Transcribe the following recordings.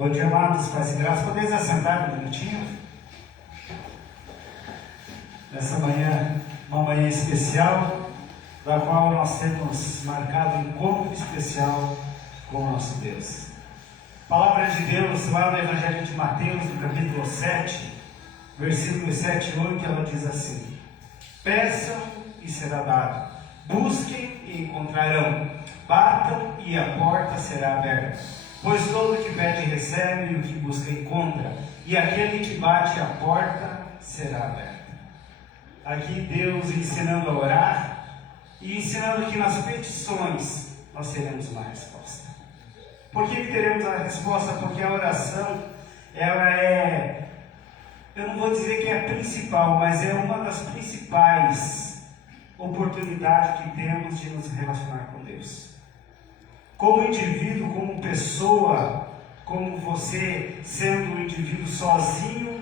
Bom dia, amados, paz e graça. Podeis assentar um minutinho? Nessa manhã, uma manhã especial, da qual nós temos marcado um encontro especial com o nosso Deus. Palavra de Deus, lá no Evangelho de Mateus, no capítulo 7, versículos 7 e 8, ela diz assim: peçam e será dado, busquem e encontrarão, batam e a porta será aberta. Pois todo o que pede recebe, e o que busca encontra, e aquele que bate a porta será aberta. Aqui Deus ensinando a orar, e ensinando que nas petições nós teremos uma resposta. Por que teremos a resposta? Porque a oração, ela é, eu não vou dizer que é a principal, mas é uma das principais oportunidades que temos de nos relacionar com Deus. Como indivíduo, como pessoa, como você sendo um indivíduo sozinho,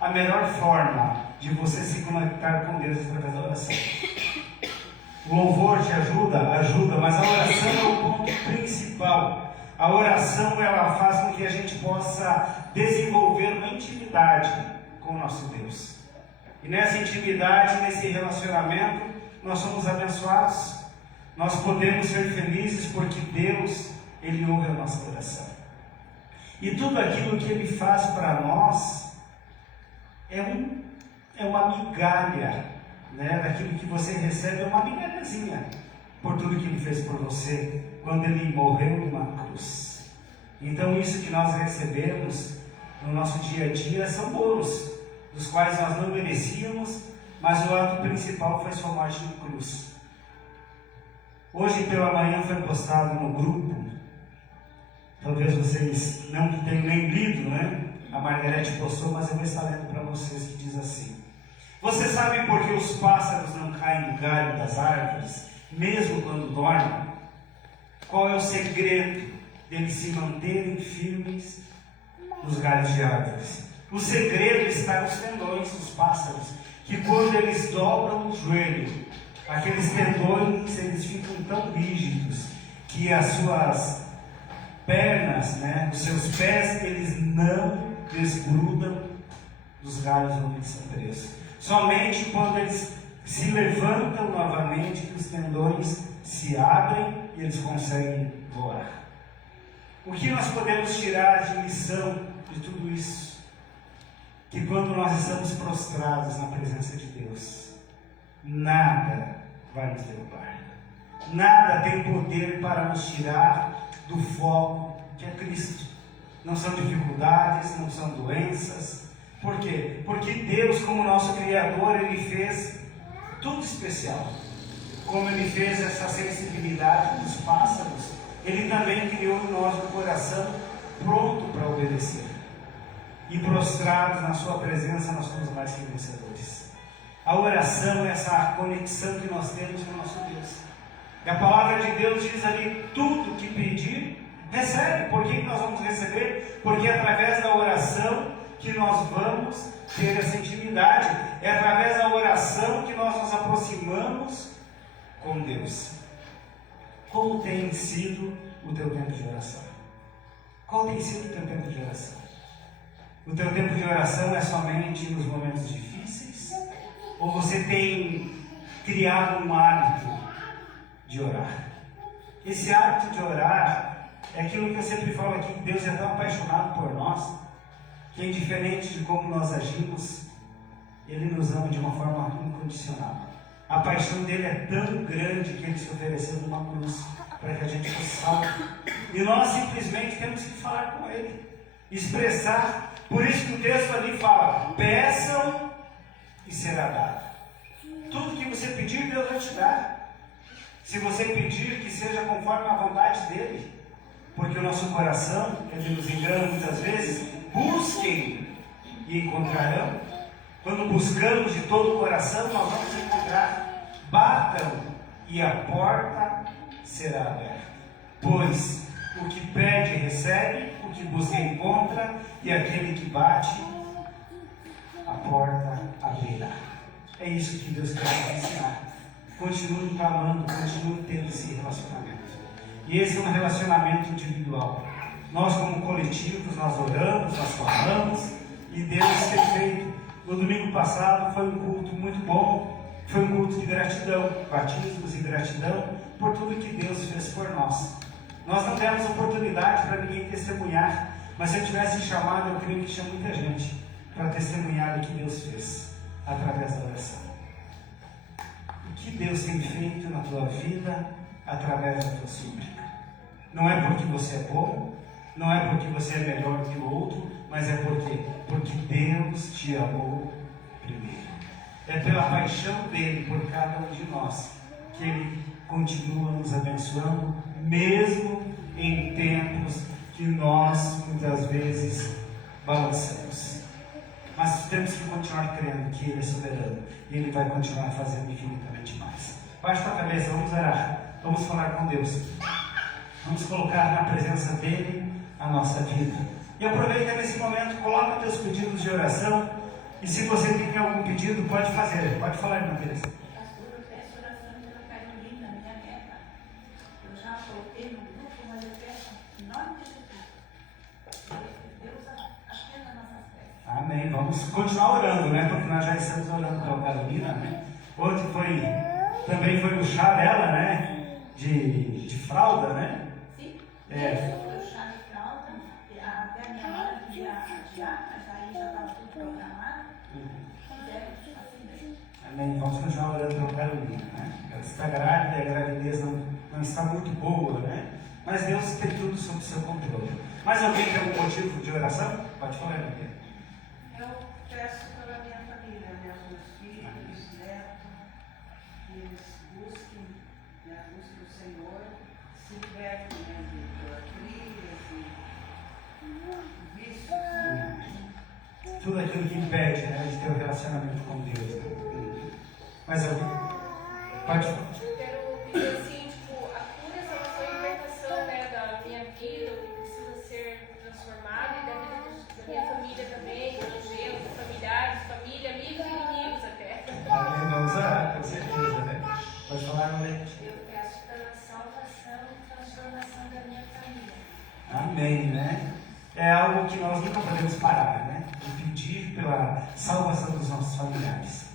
a melhor forma de você se conectar com Deus é através da oração. O louvor te ajuda, mas a oração é o ponto principal. A oração, ela faz com que a gente possa desenvolver uma intimidade com o nosso Deus. E nessa intimidade, nesse relacionamento, nós somos abençoados. Nós podemos ser felizes porque Deus, Ele ouve a nossa oração. E tudo aquilo que Ele faz para nós é uma migalha, né? Daquilo que você recebe, é uma migalhazinha por tudo que Ele fez por você quando Ele morreu numa cruz. Então isso que nós recebemos no nosso dia a dia são bolos, dos quais nós não merecíamos, mas o ato principal foi sua morte na cruz. Hoje pela manhã foi postado no grupo, talvez vocês não tenham nem lido, né? A Margarete postou, mas eu vou estar lendo para vocês, que diz assim: você sabe por que os pássaros não caem no galho das árvores, mesmo quando dormem? Qual é o segredo deles se manterem firmes nos galhos de árvores? O segredo está nos tendões dos pássaros, que quando eles dobram o joelho, aqueles tendões, eles ficam tão rígidos que as suas pernas, né, os seus pés, eles não desgrudam dos galhos onde eles são presos. Somente quando eles se levantam novamente que os tendões se abrem e eles conseguem voar. O que nós podemos tirar de lição de tudo isso? Que quando nós estamos prostrados na presença de Deus, nada vai nos derrubar. Nada tem poder para nos tirar do foco que é Cristo. Não são dificuldades, não são doenças. Por quê? Porque Deus, como nosso Criador, Ele fez tudo especial. Como Ele fez essa sensibilidade dos pássaros, Ele também criou em nós um coração pronto para obedecer. E prostrados na sua presença, nós somos mais que vencedores. A oração é essa conexão que nós temos com o nosso Deus. E a palavra de Deus diz ali: tudo que pedir, recebe. Por que nós vamos receber? Porque é através da oração que nós vamos ter essa intimidade. É através da oração que nós nos aproximamos com Deus. Como tem sido o teu tempo de oração? Qual tem sido o teu tempo de oração? O teu tempo de oração é somente nos momentos difíceis? Ou você tem criado um hábito de orar? Esse hábito de orar é aquilo que eu sempre falo aqui: que Deus é tão apaixonado por nós, que indiferente de como nós agimos, Ele nos ama de uma forma incondicional. A paixão dele é tão grande que Ele se ofereceu numa cruz para que a gente fosse salvo. E nós simplesmente temos que falar com Ele, expressar. Por isso que o texto ali fala: peçam e será dado. Tudo que você pedir, Deus vai te dar. Se você pedir, que seja conforme a vontade dEle. Porque o nosso coração, Ele nos engana muitas vezes. Busquem e encontrarão. Quando buscamos de todo o coração, nós vamos encontrar. Batam e a porta será aberta. Pois o que pede recebe, o que busca encontra, e aquele que bate, a porta abrirá. É isso que Deus quer nos ensinar. Continue clamando, continue tendo esse relacionamento. E esse é um relacionamento individual. Nós como coletivos, nós oramos, nós falamos, e Deus tem feito. No domingo passado foi um culto muito bom, foi um culto de gratidão, batismos e gratidão por tudo que Deus fez por nós. Nós não demos oportunidade para ninguém testemunhar, mas se eu tivesse chamado, eu creio que tinha muita gente para testemunhar o que Deus fez através da oração. O que Deus tem feito na tua vida através da tua súplica. Não é porque você é bom, não é porque você é melhor que o outro, mas é porque Deus te amou primeiro. É pela paixão dele por cada um de nós que ele continua nos abençoando, mesmo em tempos que nós muitas vezes balançamos. Mas temos que continuar crendo que ele é soberano e ele vai continuar fazendo infinitamente mais. Baixa a cabeça, vamos orar, vamos falar com Deus, vamos colocar na presença dele a nossa vida. E aproveita nesse momento, coloca teus pedidos de oração. E se você tem algum pedido, pode fazer. Pode falar, irmã Teresa. Pastor, eu peço oração pela Carolina, minha neta. Eu já coloquei no grupo, mas eu peço em nome de Jesus. Deus atenda nossas preces. Amém. Vamos continuar orando, né? Porque nós já estamos orando pela Carolina, né? Ontem também foi o chá dela, né? De fralda, né? Sim. É. Foi o chá de fralda. Até a minha mãe queria adiar, mas aí já estava tudo programado. Amém. Vamos continuar orando pela Carolina, né? Ela está grávida e a gravidez não está muito boa, né? Mas Deus tem tudo sob seu controle. Mas alguém tem algum motivo de oração? Pode falar, irmã. Eu peço pela minha família, meus filhos, netos, que eles busquem o Senhor, se libertem de idolatrias e vícios. Tudo aquilo que impede, né, de ter um relacionamento com Deus. Né? Mas alguém? Pode falar. Quero pedir assim, a cura, salvação e libertação, né, da minha vida, o que precisa ser transformado, e da vida da minha família também, dos meus familiares, família, amigos e inimigos até. Amém. Vamos orar, com certeza, né? Pode falar, Nolete. Eu peço pela salvação e transformação da minha família. Amém, né? É algo que nós nunca podemos parar, né? De pedir pela salvação dos nossos familiares.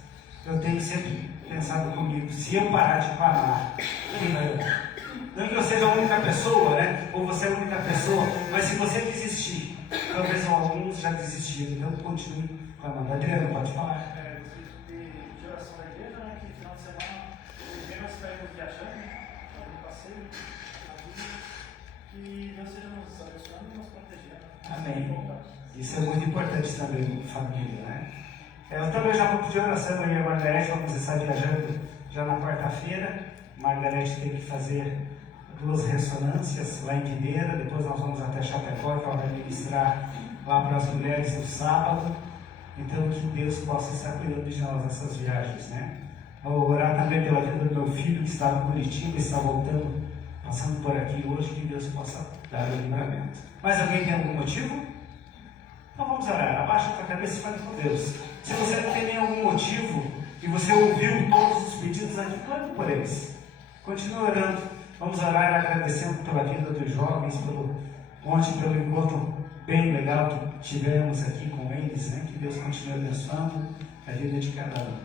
Eu tenho sempre pensado comigo, se eu parar de clamar, quem vai orar? Não que eu seja a única pessoa, né? Ou você é a única pessoa, mas se você desistir, talvez alguns já desistiram, então continue clamando. Adriano, pode falar. Eu gostaria de oração da igreja, né? Que final de semana nós estaremos viajando, fazendo passeio, que Deus seja nos abençoando e nos protegendo. Amém. Isso é muito importante também, família, né? Eu também já vou pedir oração aí a Margarete, vamos estar viajando já na quarta-feira. Margarete tem que fazer 2 ressonâncias lá em Videira, depois nós vamos até Chapecó, que ela vai ministrar lá para as mulheres no sábado. Então que Deus possa estar cuidando de nós nessas viagens, né? Vou orar também pela vida do meu filho que está em Curitiba, está voltando, passando por aqui hoje, que Deus possa dar o livramento. Mas alguém tem algum motivo? Então vamos orar, abaixa a tua cabeça e fale com Deus. Se você não tem nenhum motivo e você ouviu todos os pedidos aqui, clame por eles. Continue orando. Vamos orar agradecendo pela vida dos jovens, ontem pelo encontro bem legal que tivemos aqui com eles, né? Que Deus continue abençoando a vida de cada um.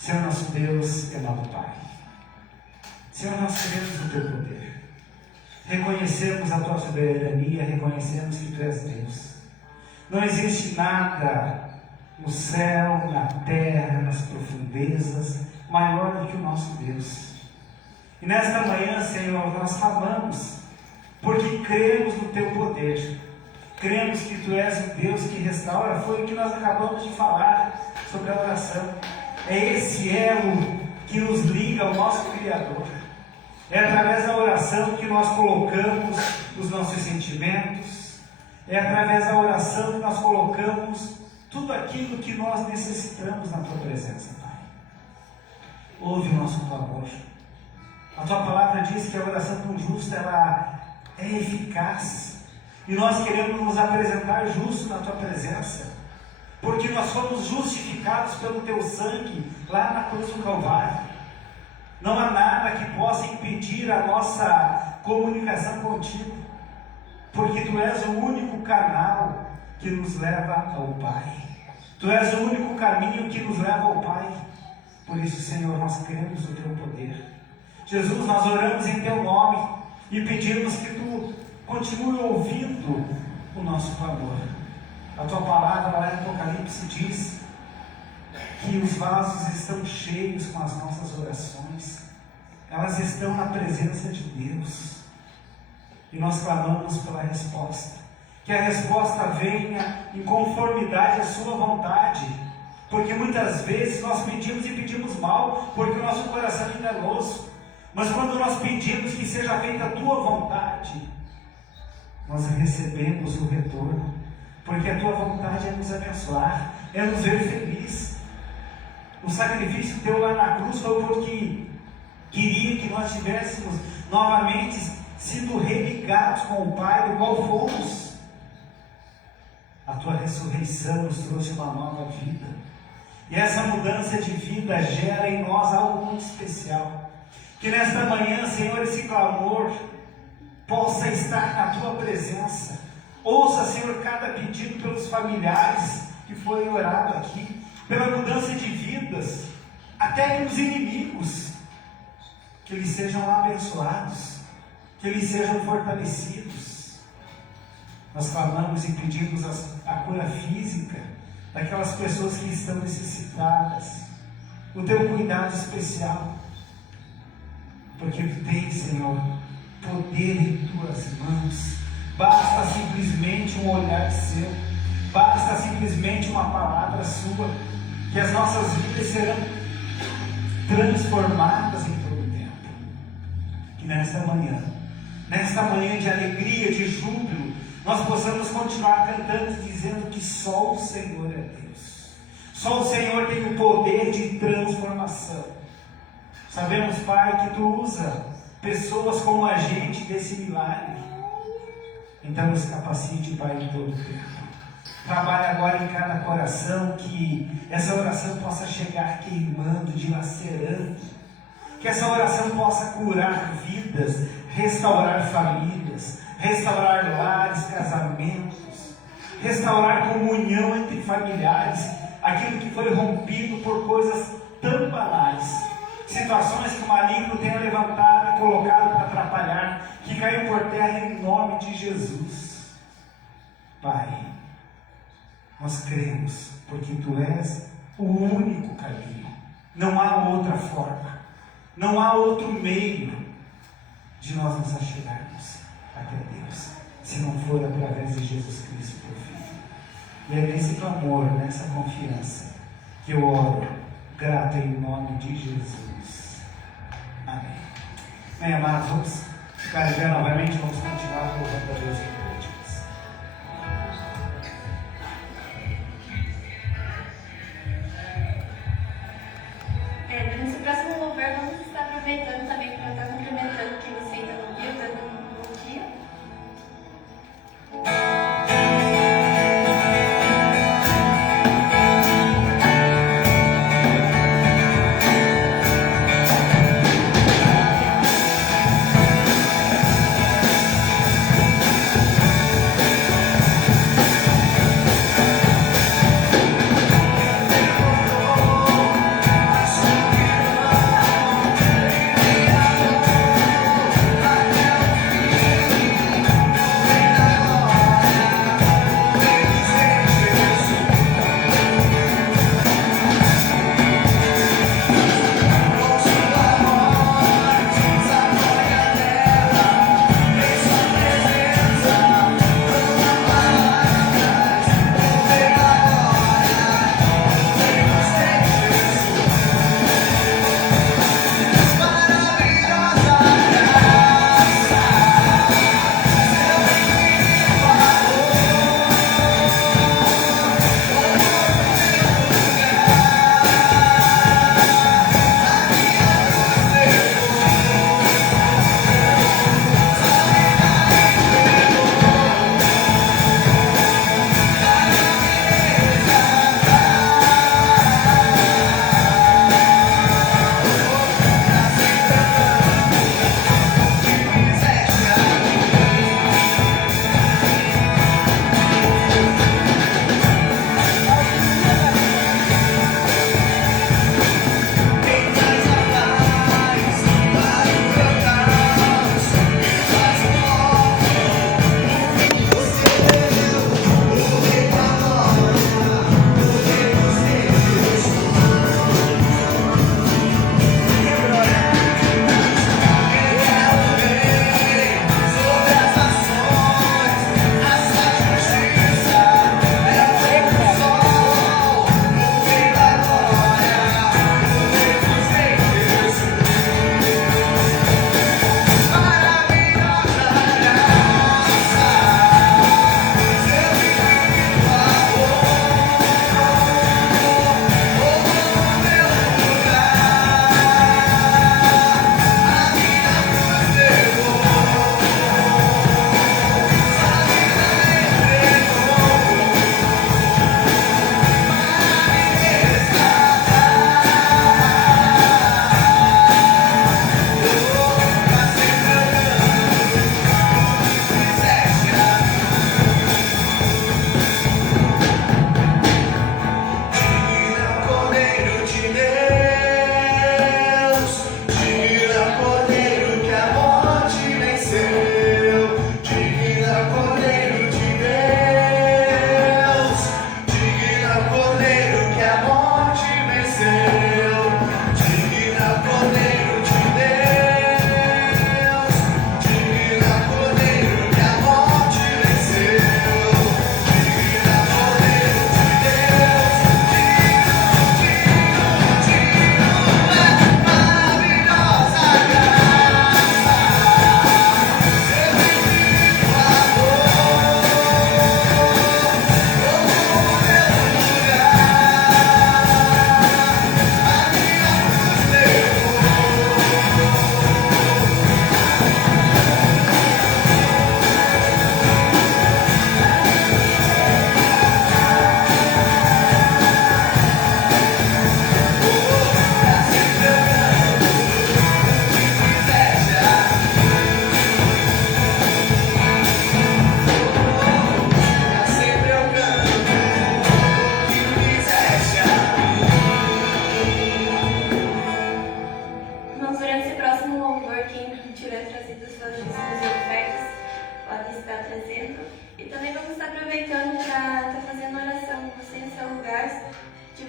Senhor nosso Deus e amado Pai, Senhor, nós queremos o Teu poder. Reconhecemos a Tua soberania, reconhecemos que Tu és Deus. Não existe nada no céu, na terra, nas profundezas, maior do que o nosso Deus. E nesta manhã, Senhor, nós clamamos, porque cremos no Teu poder. Cremos que Tu és o Deus que restaura. Foi o que nós acabamos de falar sobre a oração. É esse elo que nos liga ao nosso Criador. É através da oração que nós colocamos os nossos sentimentos. É através da oração que nós colocamos tudo aquilo que nós necessitamos na Tua presença, Pai. Ouve o nosso clamor. A Tua palavra diz que a oração do justo ela é eficaz. E nós queremos nos apresentar justos na Tua presença. Porque nós fomos justificados pelo Teu sangue lá na cruz do Calvário. Não há nada que possa impedir a nossa comunicação contigo. porque Tu és o único canal que nos leva ao Pai. Tu és o único caminho que nos leva ao Pai. Por isso, Senhor, nós cremos no Teu poder. Jesus, nós oramos em Teu nome e pedimos que Tu continue ouvindo o nosso clamor. A Tua palavra lá em Apocalipse diz que os vasos estão cheios com as nossas orações. Elas estão na presença de Deus. E nós clamamos pela resposta. Que a resposta venha em conformidade à Sua vontade. Porque muitas vezes nós pedimos e pedimos mal, porque o nosso coração é enganoso. Mas quando nós pedimos que seja feita a Tua vontade, nós recebemos o retorno. Porque a Tua vontade é nos abençoar, é nos ver feliz. O sacrifício Teu lá na cruz foi porque queria que nós tivéssemos novamente sido religados com o Pai, do qual fomos. A Tua ressurreição nos trouxe uma nova vida. E essa mudança de vida gera em nós algo muito especial. Que nesta manhã, Senhor, esse clamor possa estar na Tua presença. Ouça, Senhor, cada pedido pelos familiares que foi orado aqui, pela mudança de vidas, até pelos inimigos. Que eles sejam abençoados, que eles sejam fortalecidos. Nós clamamos e pedimos a cura física daquelas pessoas que estão necessitadas, o Teu cuidado especial, porque Tu tens, Senhor, poder em Tuas mãos. Basta simplesmente um olhar Seu, basta simplesmente uma palavra Sua, que as nossas vidas serão transformadas em todo o tempo. Que nesta manhã de alegria, de júbilo, nós possamos continuar cantando e dizendo que só o Senhor é Deus. Só o Senhor tem o poder de transformação. Sabemos, Pai, que Tu usa pessoas como agente desse milagre. Então nos capacite, Pai, em todo o tempo. Trabalhe agora em cada coração, que essa oração possa chegar queimando, dilacerando. Que essa oração possa curar vidas, restaurar famílias, restaurar lares, casamentos, restaurar comunhão entre familiares, aquilo que foi rompido por coisas tão banais, situações que o maligno tenha levantado e colocado para atrapalhar, que caiu por terra em nome de Jesus. Pai, nós cremos, porque Tu és o único caminho, não há outra forma, não há outro meio de nós nos achegarmos até Deus, se não for através de Jesus Cristo, Teu Filho. E é nesse clamor, nessa confiança, que eu oro, grato em nome de Jesus. Amém. Bem, amados, vamos ficar de pé novamente, vamos continuar louvando a Deus em cânticos. Nesse próximo louvor, vamos estar aproveitando também para estar cumprimentando quem você ainda não viu, dando um bom dia.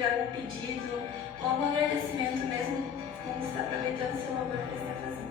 tiver algum pedido ou algum agradecimento mesmo, como você está aproveitando o seu louvor para estar fazendo.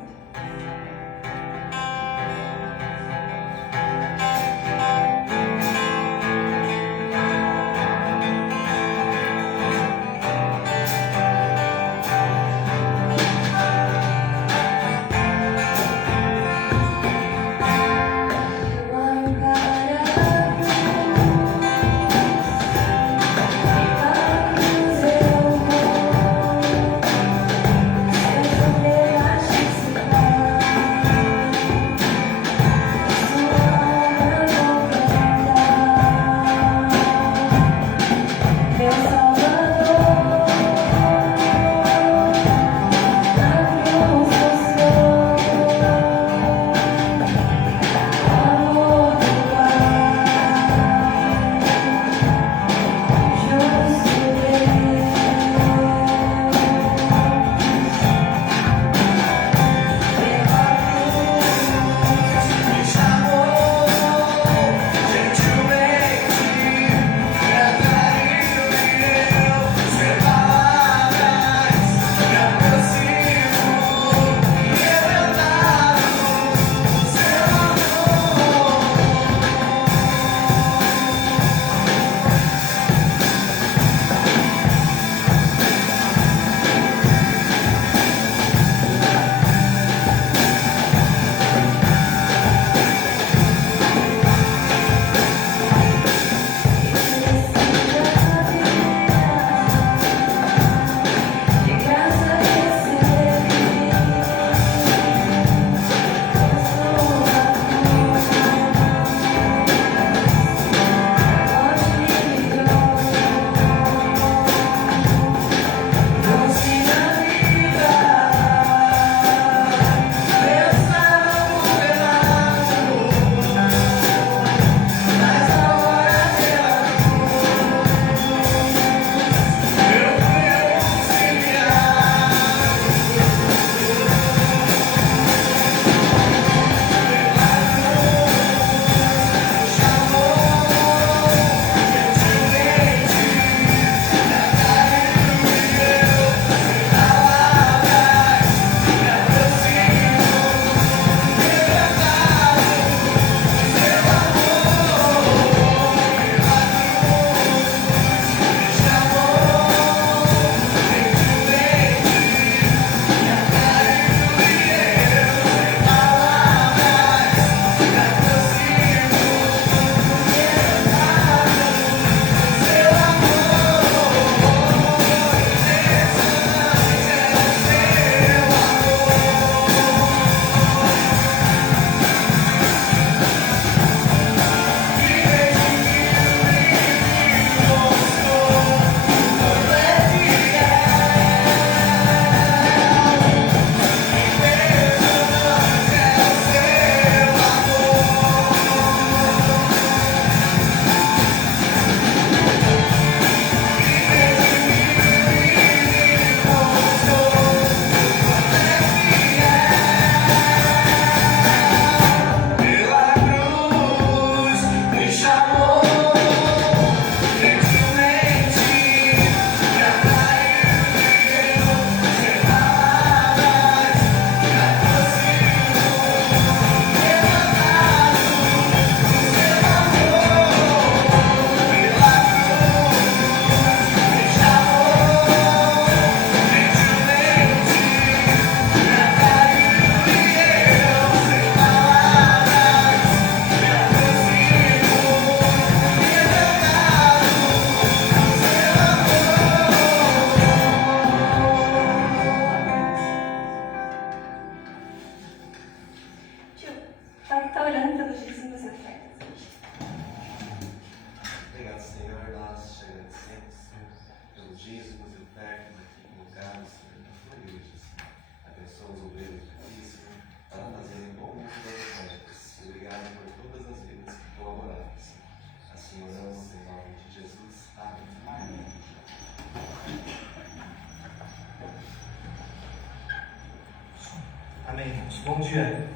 Amém, irmãos. Bom dia.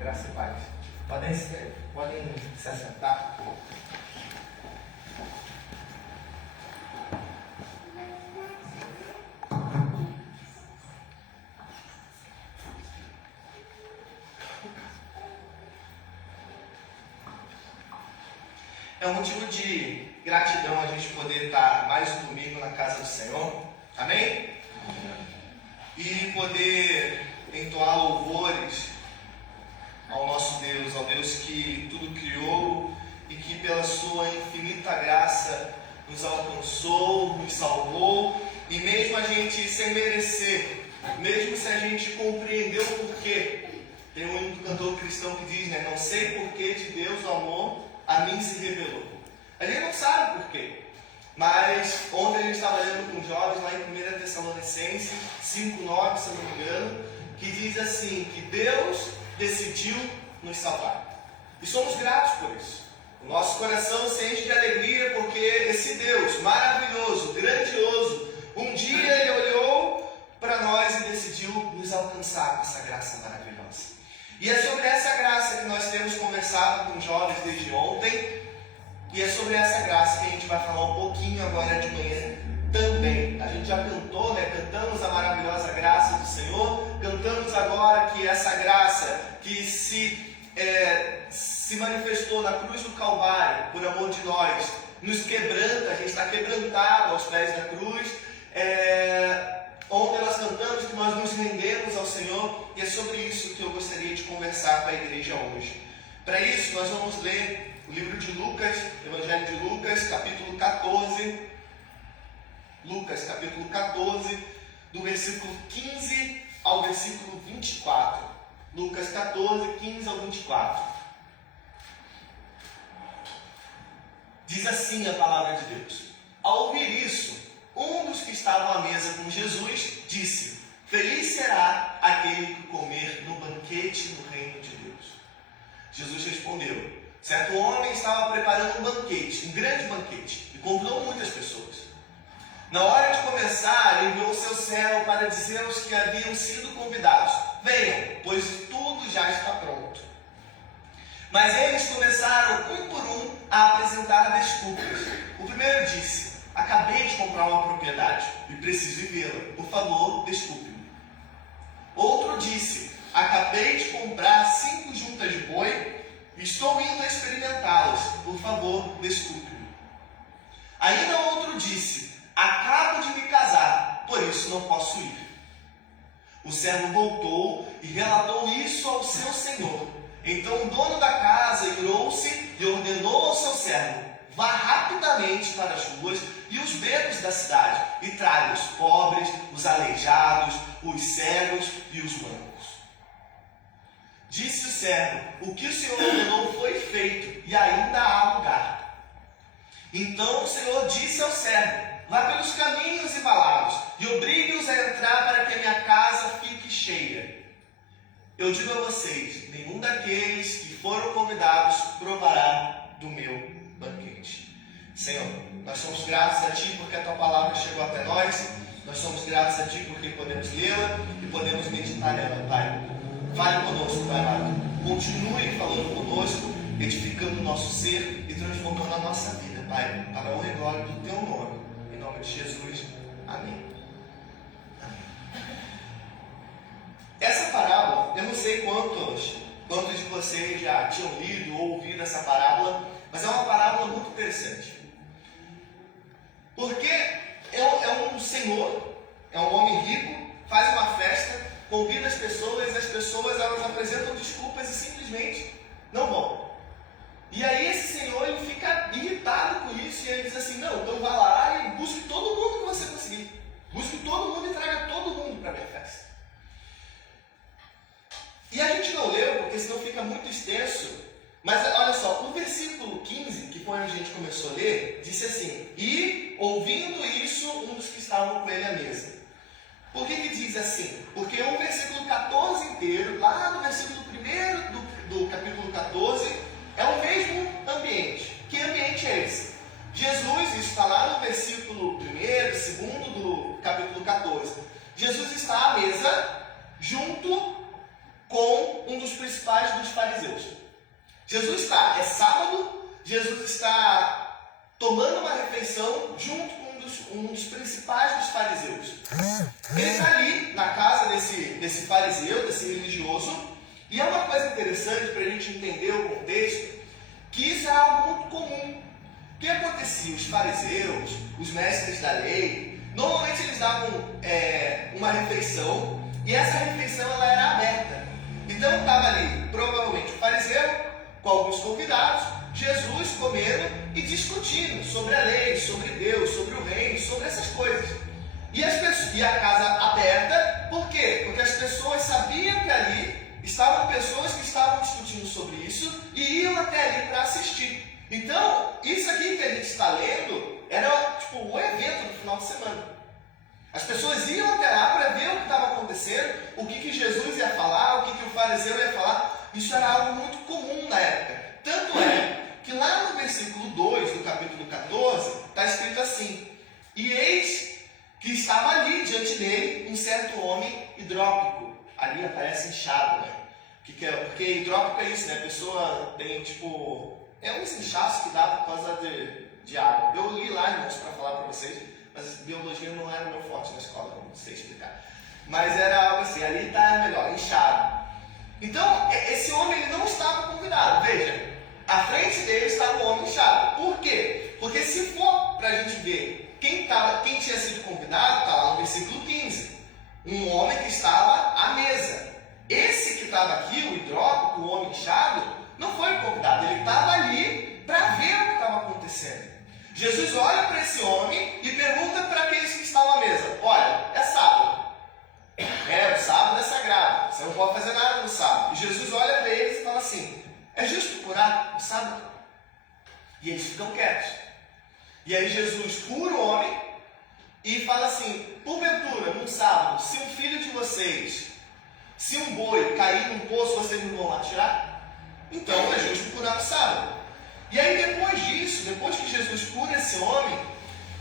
Graça e paz. Podem se assentar. É um motivo de gratidão a gente poder estar mais um domingo na casa do Senhor. Amém? E poder entoar louvores ao nosso Deus, ao Deus que tudo criou e que pela sua infinita graça nos alcançou, nos salvou, e mesmo a gente sem merecer, mesmo se a gente compreendeu o porquê. Tem um hino do cantor cristão que diz, né? Não sei porquê de Deus o amor a mim se revelou. A gente não sabe porquê. Mas ontem a gente estava lendo com jovens lá em 1 Tessalonicenses 5,9, se eu não me engano, que diz assim, que Deus decidiu nos salvar. E somos gratos por isso. O nosso coração se enche de alegria porque esse Deus maravilhoso, grandioso, um dia Ele olhou para nós e decidiu nos alcançar com essa graça maravilhosa. E é sobre essa graça que nós temos conversado com jovens desde ontem. E é sobre essa graça que a gente vai falar um pouquinho agora de manhã também. A gente já cantou, né? Cantamos a maravilhosa graça do Senhor. Cantamos agora que essa graça que se manifestou na cruz do Calvário, por amor de nós, nos quebranta, a gente está quebrantado aos pés da cruz. Ontem nós cantamos que nós nos rendemos ao Senhor, e é sobre isso que eu gostaria de conversar com a igreja hoje. Para isso, nós vamos ler o livro de Lucas, Evangelho de Lucas, capítulo 14. Lucas, capítulo 14, do versículo 15 ao versículo 24. Lucas 14, 15 ao 24. Diz assim a palavra de Deus. Ao ouvir isso, um dos que estavam à mesa com Jesus disse: Feliz será aquele que comer no banquete no reino de Deus. Jesus respondeu: Certo homem estava preparando um banquete, um grande banquete, e convidou muitas pessoas. Na hora de começar, ele enviou seu servo para dizer aos que haviam sido convidados: Venham, pois tudo já está pronto. Mas eles começaram, um por um, a apresentar desculpas. O primeiro disse: Acabei de comprar uma propriedade e preciso ir vê-la. Por favor, desculpe-me. Outro disse: Acabei de comprar 5 juntas de boi e estou indo a experimentá-las. Por favor, desculpe-me. Ainda outro disse: Acabo de me casar, por isso não posso ir. O servo voltou e relatou isso ao seu senhor. Então o dono da casa irou-se e ordenou ao seu servo: Vá rapidamente para as ruas e os becos da cidade e traga os pobres, os aleijados, os cegos e os mancos. Disse o servo: O que o Senhor ordenou foi feito e ainda há lugar. Então o Senhor disse ao servo: Vá pelos caminhos e valados e obrigue-os a entrar para que a minha casa fique cheia. Eu digo a vocês: nenhum daqueles que foram convidados provará do meu banquete. Senhor, nós somos gratos a Ti porque a Tua palavra chegou até nós. Nós somos gratos a Ti porque podemos lê-la e podemos meditar nela, Pai. Fale conosco, Pai amado. Continue falando conosco, edificando o nosso ser e transformando a nossa vida, Pai, para a honra e glória do Teu nome. Em nome de Jesus. Amém. Essa parábola, eu não sei quantos de vocês já tinham lido ou ouvido essa parábola, mas é uma parábola muito interessante. Porque é um senhor, é um homem rico, faz uma festa, convida as pessoas e as pessoas elas apresentam desculpas e simplesmente não vão. E aí esse senhor ele fica irritado com isso e ele diz assim: não, então vá lá e busque todo mundo que você conseguir. Busque todo mundo e traga todo mundo para a minha festa. E a gente não leu, porque senão fica muito extenso, mas olha só, o versículo 15, que foi onde a gente começou a ler, disse assim: E, ouvindo isso, um dos que estavam com ele à mesa. Por que diz assim? Porque o versículo 14 inteiro, lá no versículo 1 do capítulo 14, é o mesmo ambiente. Que ambiente é esse? Jesus, isso está lá no versículo 1, 2 do capítulo 14. Jesus está à mesa, junto com um dos principais dos fariseus. Jesus está, é sábado, Jesus está tomando uma refeição junto com um dos principais dos fariseus. Ele está ali na casa desse fariseu, desse religioso, e é uma coisa interessante para a gente entender o contexto, que isso é algo muito comum O que acontecia? Os fariseus, os mestres da lei, normalmente eles davam uma refeição, e essa refeição ela era aberta. Então estava ali, provavelmente, o fariseu com alguns convidados, Jesus comendo e discutindo sobre a lei, sobre Deus, sobre o reino, sobre essas coisas. E a casa aberta, por quê? Porque as pessoas sabiam que ali estavam pessoas que estavam discutindo sobre isso e iam até ali para assistir. Então, isso aqui que a gente está lendo era tipo o evento do final de semana. As pessoas iam até lá para ver o que estava acontecendo, o que Jesus ia falar, o que o fariseu ia falar. Isso era algo muito comum na época. Tanto é que lá no versículo 2 do capítulo 14 está escrito assim: e eis que estava ali diante dele um certo homem hidrópico. Ali aparece inchado, né? Porque hidrópico é isso, né? A pessoa tem tipo... é um inchaço que dá por causa de água. Eu li lá, irmãos, para falar para vocês, mas biologia não era meu forte na escola, não sei explicar. Mas era algo assim, ali está melhor, inchado. Então, esse homem ele não estava convidado. Veja, à frente dele estava um homem inchado. Por quê? Porque se for para a gente ver quem tinha sido convidado, está lá no versículo 15. Um homem que estava à mesa. Esse que estava aqui, o hidrópico, o homem inchado, não foi convidado. Ele estava ali para ver o que estava acontecendo. Jesus olha para esse homem e pergunta para aqueles que estavam à mesa: olha, é sábado. O sábado é sagrado. Você não pode fazer nada no sábado. E Jesus olha para eles e fala assim: é justo curar no sábado? E eles ficam quietos. E aí Jesus cura o homem e fala assim: porventura, num sábado, se um filho de vocês, se um boi cair num poço, vocês não vão lá tirar? Então é justo curar no sábado. E aí depois disso, depois que Jesus cura esse homem,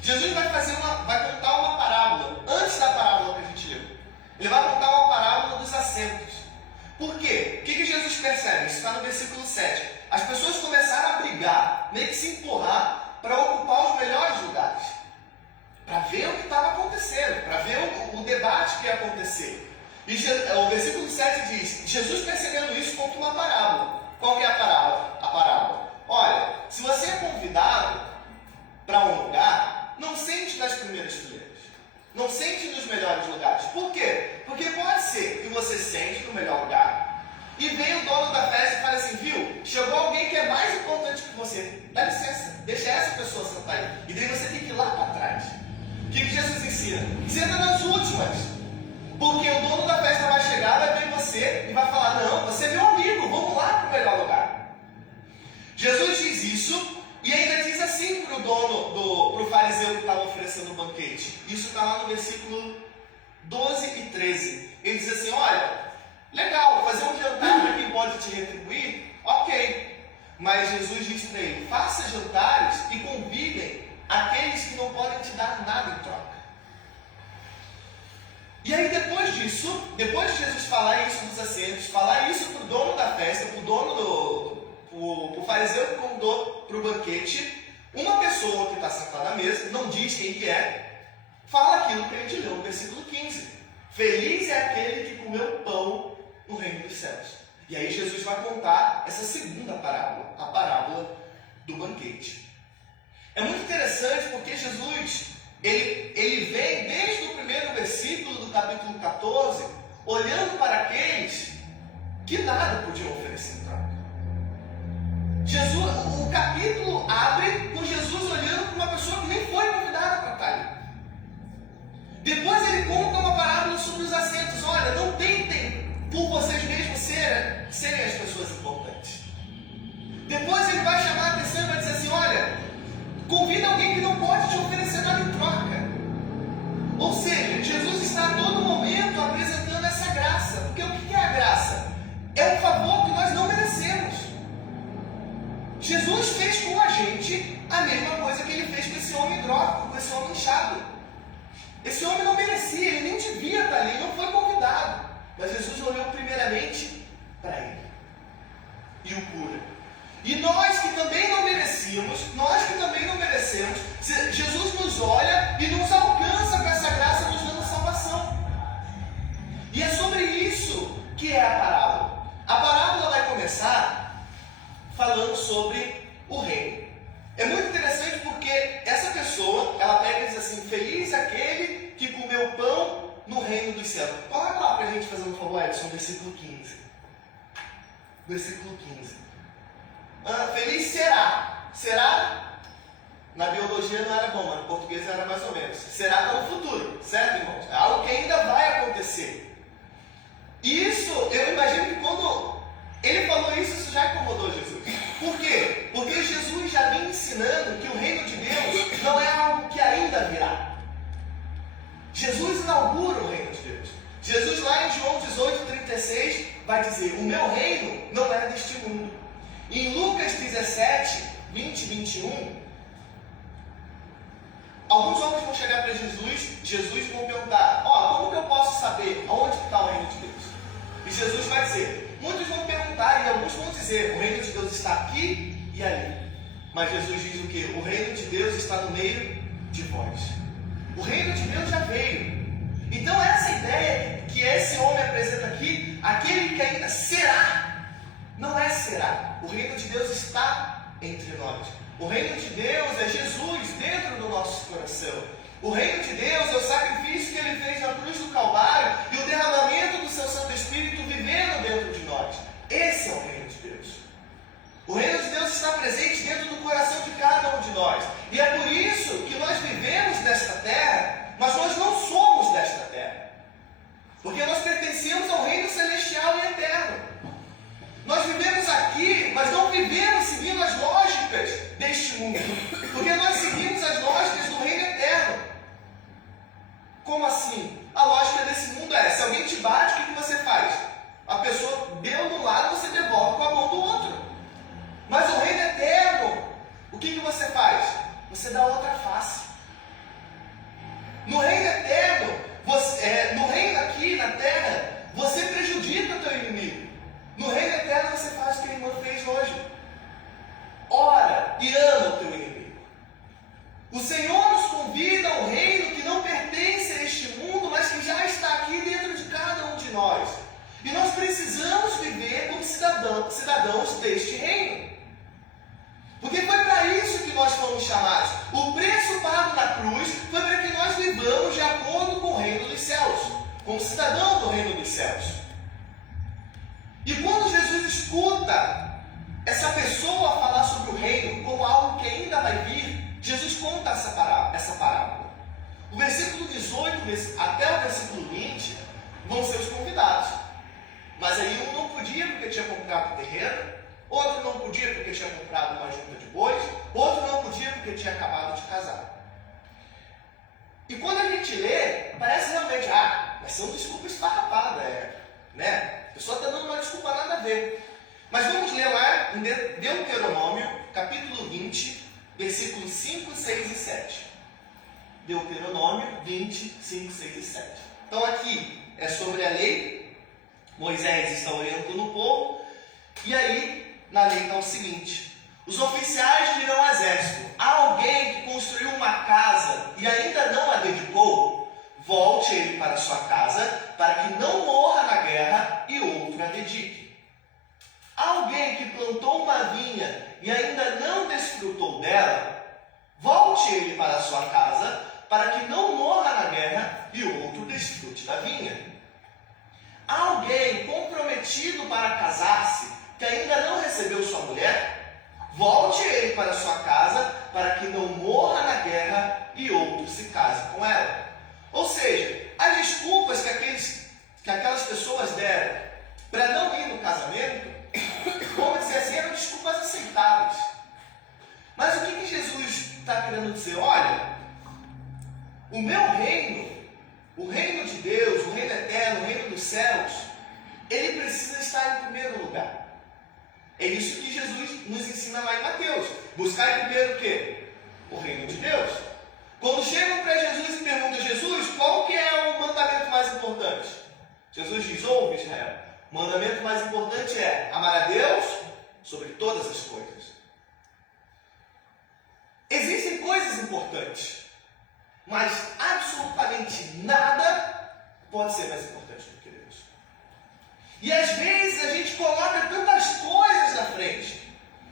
Jesus vai contar uma parábola. Antes da parábola que a gente leu, ele vai contar uma parábola dos assentos. Por quê? O que Jesus percebe? Isso está no versículo 7. As pessoas começaram a brigar, meio que se empurrar para ocupar os melhores lugares, para ver o que estava acontecendo, para ver o debate que ia acontecer. E o versículo 7 diz: Jesus, percebendo isso, conta uma parábola. Qual que é a parábola? A parábola: olha, se você é convidado para um lugar, não sente nas primeiras fileiras, não sente nos melhores lugares. Por quê? Porque pode ser que você sente no melhor lugar e vem o dono da festa e fala assim: viu, chegou alguém que é mais importante que você, dá licença, deixa essa pessoa sentar aí. E daí você tem que ir lá para trás. O que Jesus ensina? Senta nas últimas, porque o dono da festa vai chegar, vai ver você e vai falar: não, você é meu amigo, vamos lá para o melhor lugar. Jesus diz isso e ainda diz assim para o dono, para o fariseu que estava oferecendo o banquete. Isso está lá no versículo 12 e 13. Ele diz assim: olha, legal, fazer um jantar para quem pode te retribuir, ok. Mas Jesus diz para ele: faça jantares e convidem aqueles que não podem te dar nada em troca. E aí depois disso, depois de Jesus falar isso dos assentos, falar isso para o dono da festa, para o dono o fariseu que convidou para o banquete, uma pessoa que está sentada na mesa, não diz quem que é, fala aquilo que a gente leu no versículo 15. Feliz é aquele que comeu pão no reino dos céus. E aí Jesus vai contar essa segunda parábola, a parábola do banquete. É muito interessante porque Jesus, ele vem desde o primeiro versículo do capítulo 14, olhando para aqueles que nada podiam oferecer em troca. O capítulo abre com Jesus olhando para uma pessoa que nem foi convidada para estar ali. Depois ele conta uma parábola sobre os assentos. Olha, não tentem por vocês mesmos serem as pessoas importantes. Depois ele vai chamar a atenção e vai dizer assim: olha, convida alguém que não pode te oferecer nada em troca. Ou seja, Jesus está a todo momento apresentando essa graça. Porque o que é a graça? É um favor que nós não merecemos. Jesus fez com a gente a mesma coisa que ele fez com esse homem hidrópico, com esse homem inchado. Esse homem não merecia, ele nem devia estar ali, não foi convidado. Mas Jesus olhou primeiramente para ele e o cura. E nós que também não merecíamos, Jesus nos olha e nos alcança com essa graça, nos dando salvação. E é sobre isso que é a parábola. A parábola vai começar falando sobre o reino. É muito interessante reino dos céus. Coloca lá para a gente fazer um favor, Edson, versículo 15. Versículo 15. Feliz será. Será, na biologia não era bom, mas no português era mais ou menos. Será para o futuro, certo, irmãos? É algo que ainda vai acontecer. E isso, eu imagino que quando ele falou isso já incomodou Jesus. Por quê? Porque Jesus já vinha ensinando que o reino de Deus não é algo que ainda virá. Jesus inaugura o reino de Deus. Jesus lá em João 18:36 vai dizer: o meu reino não é deste mundo. Em Lucas 17, 20 e 21, alguns homens vão chegar para Jesus vão perguntar: como que eu posso saber aonde está o reino de Deus? E Jesus vai dizer, muitos vão perguntar e alguns vão dizer: o reino de Deus está aqui e ali. Mas Jesus diz o quê? O reino de Deus está no meio de vós. O reino de Deus já veio. Então essa ideia que esse homem apresenta aqui, aquele que ainda será, não é será. O reino de Deus está entre nós. O reino de Deus é Jesus dentro do nosso coração. O reino de Deus é o sacrifício que Ele fez na cruz do Calvário e o derramamento do seu Santo Espírito vivendo dentro de nós. Esse é o reino de Deus. O reino de Deus está presente dentro do coração de cada um de nós. E é por isso que nós vivemos nesta terra, mas nós não somos desta terra. Porque nós pertencemos ao reino celestial e eterno. Nós vivemos aqui, mas não vivemos seguindo as lógicas deste mundo. Porque nós seguimos as lógicas do reino eterno. Como assim? A lógica desse mundo é: se alguém te bate, o que você faz? A pessoa deu de um lado, você devolve com a mão do outro. Mas o reino eterno, o que você faz? Você dá outra face. No reino eterno, no reino aqui na terra, você prejudica o teu inimigo. No reino eterno você faz o que a irmã fez hoje. Ora e ama o teu inimigo. O Senhor nos convida ao reino que não pertence a este mundo, mas que já está aqui dentro de cada um de nós. E nós precisamos viver como cidadãos deste reino. Porque foi para isso que nós fomos chamados. O preço pago na cruz foi para que nós vivamos de acordo com o reino dos céus, como cidadão do reino dos céus. E quando Jesus escuta essa pessoa falar sobre o reino como algo que ainda vai vir, Jesus conta essa parábola. O versículo 18 até o versículo 20 vão ser os convidados. Mas aí um não podia porque tinha comprado o terreno, outro não podia porque tinha comprado uma junta de bois, outro não podia porque tinha acabado de casar. E quando a gente lê, parece realmente, mas são desculpas esfarrapadas, né? A pessoa está dando uma desculpa nada a ver. Mas vamos ler lá em Deuteronômio, capítulo 20, versículos 5, 6 e 7. Deuteronômio 20, 5, 6 e 7. Então aqui é sobre a lei. Moisés está orientando o povo. E aí, na lei está o seguinte: os oficiais dirão ao exército: há alguém que construiu uma casa e ainda não a dedicou? Volte ele para sua casa, para que não morra na guerra e outro a dedique. Há alguém que plantou uma vinha e ainda não desfrutou dela? Volte ele para sua casa, para que não morra na guerra e outro desfrute da vinha. Há alguém comprometido para casar-se que ainda não recebeu sua mulher? Volte ele para sua casa, para que não morra na guerra e outro se case com ela. Ou seja, as desculpas que aquelas pessoas deram para não ir no casamento, vamos dizer assim, eram desculpas aceitáveis. Mas o que Jesus está querendo dizer? Olha, o meu reino, o reino de Deus, o reino eterno, o reino dos céus, ele precisa estar em primeiro lugar. É isso que Jesus nos ensina lá em Mateus. Buscar primeiro o quê? O reino de Deus. Quando chegam para Jesus e perguntam: Jesus, qual que é o mandamento mais importante? Jesus diz: ouve, Israel, o mandamento mais importante é amar a Deus sobre todas as coisas. Existem coisas importantes, mas absolutamente nada pode ser mais importante do que Deus. E às vezes a gente coloca tantas coisas na frente.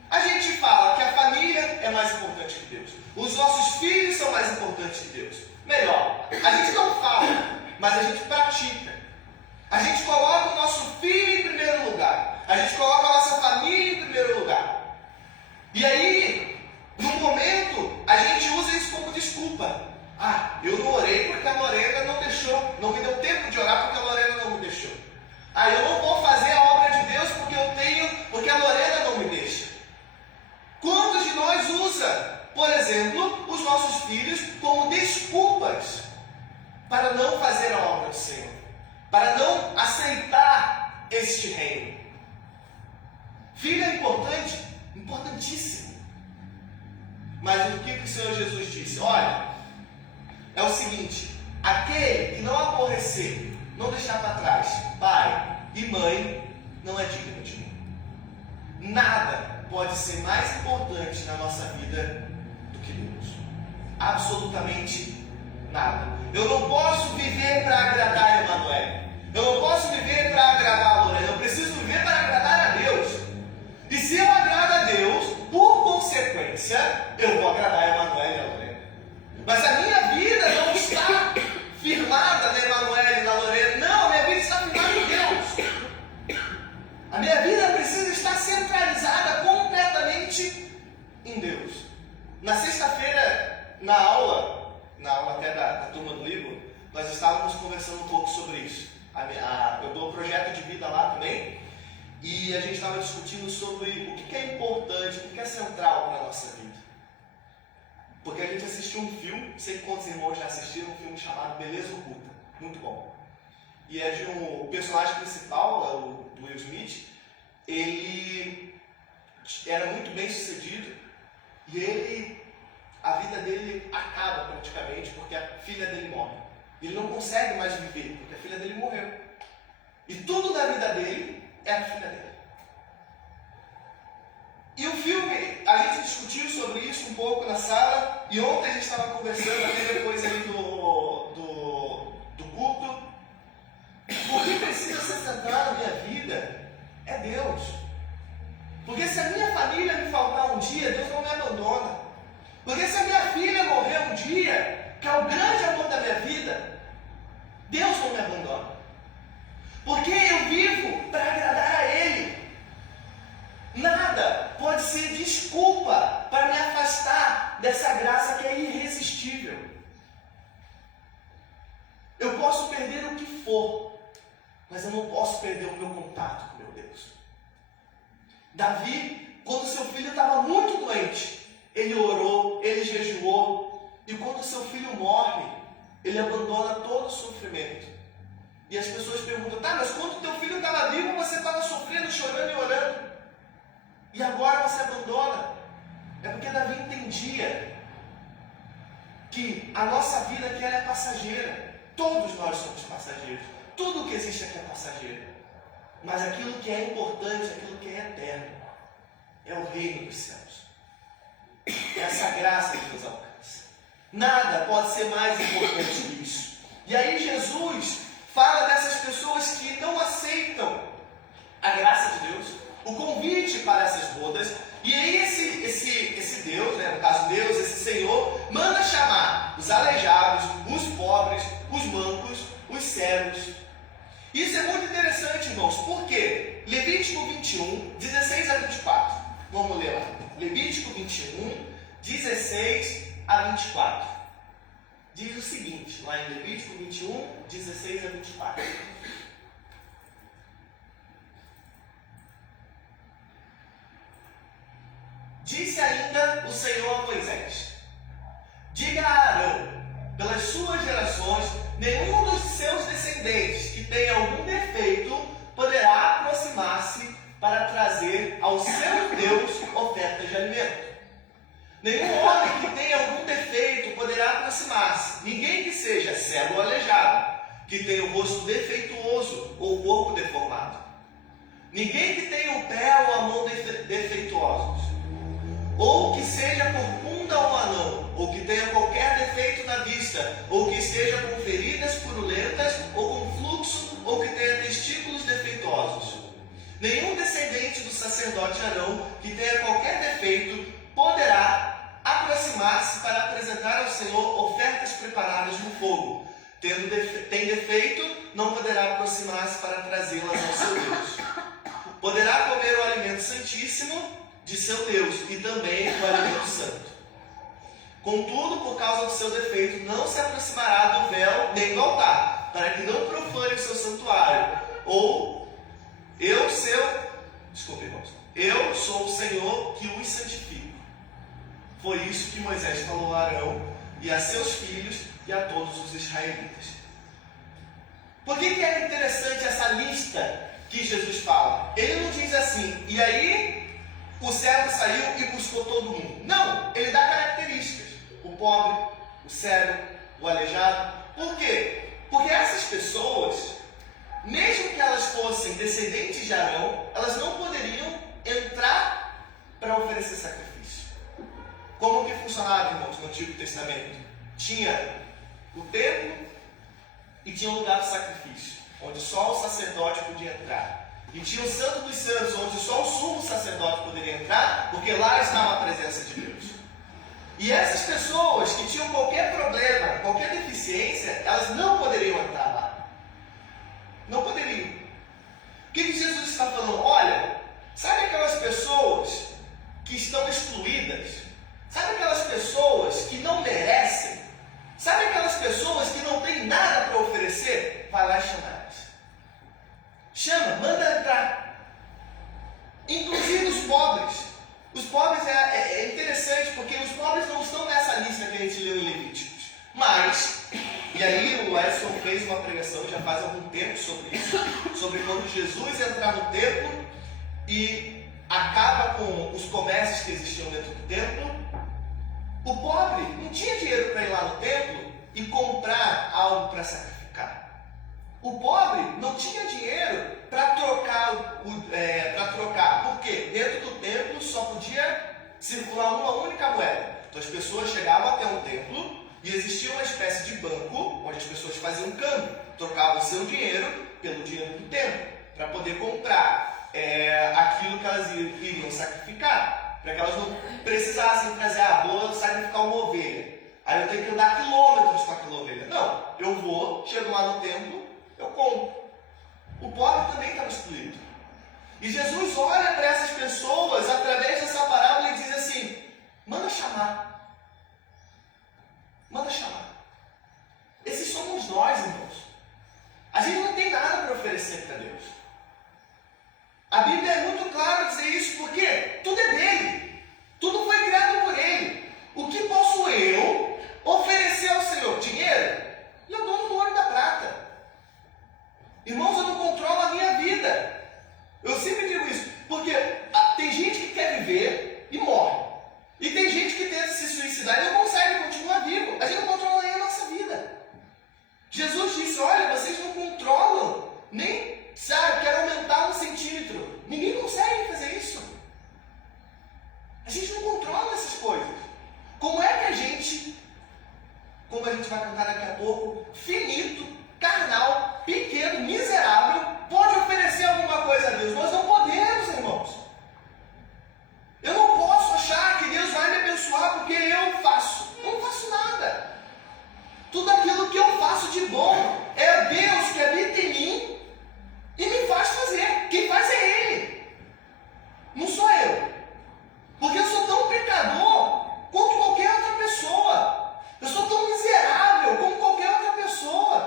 A gente fala que a família é mais importante que Deus. Os nossos filhos são mais importantes que Deus. Melhor, a gente não fala, mas a gente pratica. A gente coloca o nosso filho em primeiro lugar. A gente coloca a nossa família em primeiro lugar. E aí, no momento, a gente usa isso como desculpa. Ah, eu não orei porque a Lorena não deixou. Não me deu tempo de orar porque a Lorena não me deixou. Ah, eu não vou fazer a obra de Deus porque a Lorena não me deixa. Quantos de nós usa, por exemplo, os nossos filhos como desculpas para não fazer a obra do Senhor, para não aceitar este reino? Filho é importante, importantíssimo. Mas o que o Senhor Jesus disse? Olha, é o seguinte: aquele que não aborrecer, não deixar para trás pai e mãe, não é digno de mim. Nada pode ser mais importante na nossa vida do que Deus. Absolutamente nada. Eu não posso viver para agradar a Emanuel. Eu não posso viver para agradar a Lorena. Eu preciso viver para agradar a Deus. E se eu agrado a Deus, por consequência, eu vou agradar a Emanuel e a Lorena. Mas a minha vida não está firmada na Emanuel e na Lorena. Não, a minha vida está firmada em Deus. A minha vida precisa estar centralizada completamente em Deus. Na sexta-feira, na aula até da turma do livro, nós estávamos conversando um pouco sobre isso. Eu dou um projeto de vida lá também, e a gente estava discutindo sobre o que é importante, o que é central para a nossa vida. Porque a gente assistiu um filme, não sei quantos irmãos já assistiram, um filme chamado Beleza Oculta, muito bom. E é de o personagem principal, o Will Smith, ele era muito bem sucedido, e a vida dele acaba praticamente porque a filha dele morre. Ele não consegue mais viver porque a filha dele morreu. E tudo da vida dele é a filha dele. E o filme, a gente discutiu sobre isso um pouco na sala, e ontem a gente estava conversando até depois ali do culto. O que precisa ser centrado na minha vida é Deus. Porque se a minha família me faltar um dia, Deus não me abandona. Porque se a minha filha morrer um dia, que é o grande amor da minha vida, Deus não me abandona. Porque eu vivo para agradar a Ele. Nada pode ser desculpa para me afastar dessa graça que é irresistível. Eu posso perder o que for, mas eu não posso perder o meu contato com meu Deus. Davi, quando seu filho estava muito doente, ele orou, ele jejuou, e quando seu filho morre, ele abandona todo o sofrimento. E as pessoas perguntam: tá, mas quando teu filho estava vivo, você estava sofrendo, chorando e orando, e agora você abandona? É porque Davi entendia que a nossa vida aqui ela é passageira. Todos nós somos passageiros. Tudo que existe aqui é passageiro. Mas aquilo que é importante, aquilo que é eterno, é o reino dos céus. É essa graça que nos alcança. Nada pode ser mais importante que isso. E aí Jesus fala dessas pessoas que não aceitam a graça de Deus, o convite para essas bodas. E aí esse Deus, no caso Deus, esse Senhor, manda chamar os aleijados, os pobres, os mancos, os cegos. Isso é muito interessante, irmãos, porque Levítico 21, 16 a 24. Vamos ler lá. Levítico 21, 16 a 24. Diz o seguinte, lá em Levítico 21, 16 a 24. Disse ainda o Senhor a Moisés: diga a Arão, pelas suas gerações, nenhum dos seus descendentes que tenha algum defeito poderá aproximar-se para trazer ao seu Deus ofertas de alimento. Nenhum homem que tenha algum defeito poderá aproximar-se. Ninguém que seja cego ou aleijado, que tenha o rosto defeituoso ou o corpo deformado. Ninguém que tenha o pé ou a mão defeituosos, ou que seja corcunda ou anão, ou que tenha qualquer defeito na vista, ou que esteja com feridas purulentas, ou com fluxo, ou que tenha testículos defeituosos. Nenhum descendente do sacerdote Arão que tenha qualquer defeito poderá aproximar-se para apresentar ao Senhor ofertas preparadas no fogo, tem defeito, não poderá aproximar-se para trazê-las ao seu Deus. Poderá comer o alimento santíssimo de seu Deus e também o alimento santo. Contudo, por causa do seu defeito, não se aproximará do véu nem do altar, para que não profane o seu santuário. Ou, eu sou o Senhor que os santifico. Foi isso que Moisés falou a Arão e a seus filhos e a todos os israelitas. Por que é interessante essa lista que Jesus fala? Ele não diz assim, e aí o cego saiu e buscou todo mundo. Não, ele dá características. O pobre, o cego, o aleijado. Por quê? Porque essas pessoas, mesmo que elas fossem descendentes de Arão, elas não poderiam entrar para oferecer sacrifício. Como que funcionava, irmãos, no Antigo Testamento? Tinha o templo e tinha um lugar de sacrifício, onde só o sacerdote podia entrar. E tinha o Santo dos Santos, onde só o sumo sacerdote poderia entrar, porque lá estava a presença de Deus. E essas pessoas que tinham qualquer problema, qualquer deficiência, elas não poderiam entrar lá. Não poderiam. O que Jesus está falando? Olha, sabe aquelas pessoas que estão excluídas? Sabe aquelas pessoas que não merecem? Sabe aquelas pessoas que não têm nada para oferecer? Vai lá e chama elas. Chama, manda entrar. Inclusive os pobres. Os pobres é interessante porque os pobres não estão nessa lista que a gente leu em Levíticos. Mas, e aí o Edson fez uma pregação já faz algum tempo sobre isso, sobre quando Jesus entra no templo e acaba com os comércios que existiam dentro do templo. O pobre não tinha dinheiro para ir lá no templo e comprar algo para sacrificar. O pobre não tinha dinheiro para trocar, porque dentro do templo só podia circular uma única moeda. Então as pessoas chegavam até um templo e existia uma espécie de banco onde as pessoas faziam câmbio, trocavam seu dinheiro pelo dinheiro do templo, para poder comprar aquilo que elas iriam sacrificar, para que elas não precisassem trazer, vou sacrificar uma ovelha, aí eu tenho que andar quilômetros com aquela ovelha. Não, eu vou, chego lá no templo, eu compro. O pobre também estava excluído. E Jesus olha para essas pessoas através dessa parábola e diz assim: manda chamar. Manda chamar. Esses somos nós, irmãos. A gente não tem nada para oferecer para Deus. A Bíblia é muito clara dizer isso, porque tudo é dele. Tudo foi criado por ele. O que posso eu oferecer ao Senhor? Dinheiro? E eu dou no ouro da prata. Irmãos, eu não controlo a minha vida. Eu sempre digo isso, porque tem gente que quer viver e morre. E tem gente que tenta se suicidar e não consegue continuar vivo. A gente não controla nem a nossa vida. Jesus disse: olha, vocês não controlam nem, quero aumentar 1 centímetro. Ninguém consegue fazer isso. A gente não controla essas coisas. Como é que a gente, como a gente vai cantar daqui a pouco, finito, carnal, pequeno, miserável, pode oferecer alguma coisa a Deus? Nós não podemos, irmãos. Eu não posso achar que Deus vai me abençoar porque eu faço. Eu não faço nada. Tudo aquilo que eu faço de bom é Deus que habita em mim e me faz fazer. Quem faz é Ele. Não sou eu. Porque eu sou tão pecador quanto qualquer outra pessoa. Eu sou tão miserável como qualquer outra pessoa.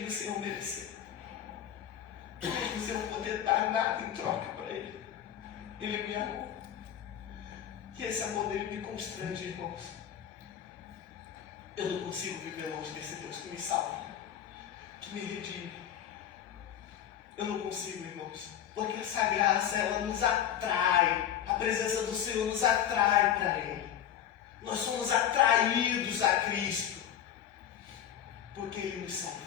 mesmo sem eu merecer. Mesmo sem eu poder dar nada em troca para Ele. Ele me amou. E esse amor dele me constrange, irmãos. Eu não consigo viver longe desse Deus que me salva, que me redime. Eu não consigo, irmãos. Porque essa graça, ela nos atrai. A presença do Senhor nos atrai para Ele. Nós somos atraídos a Cristo. Porque Ele nos salvou.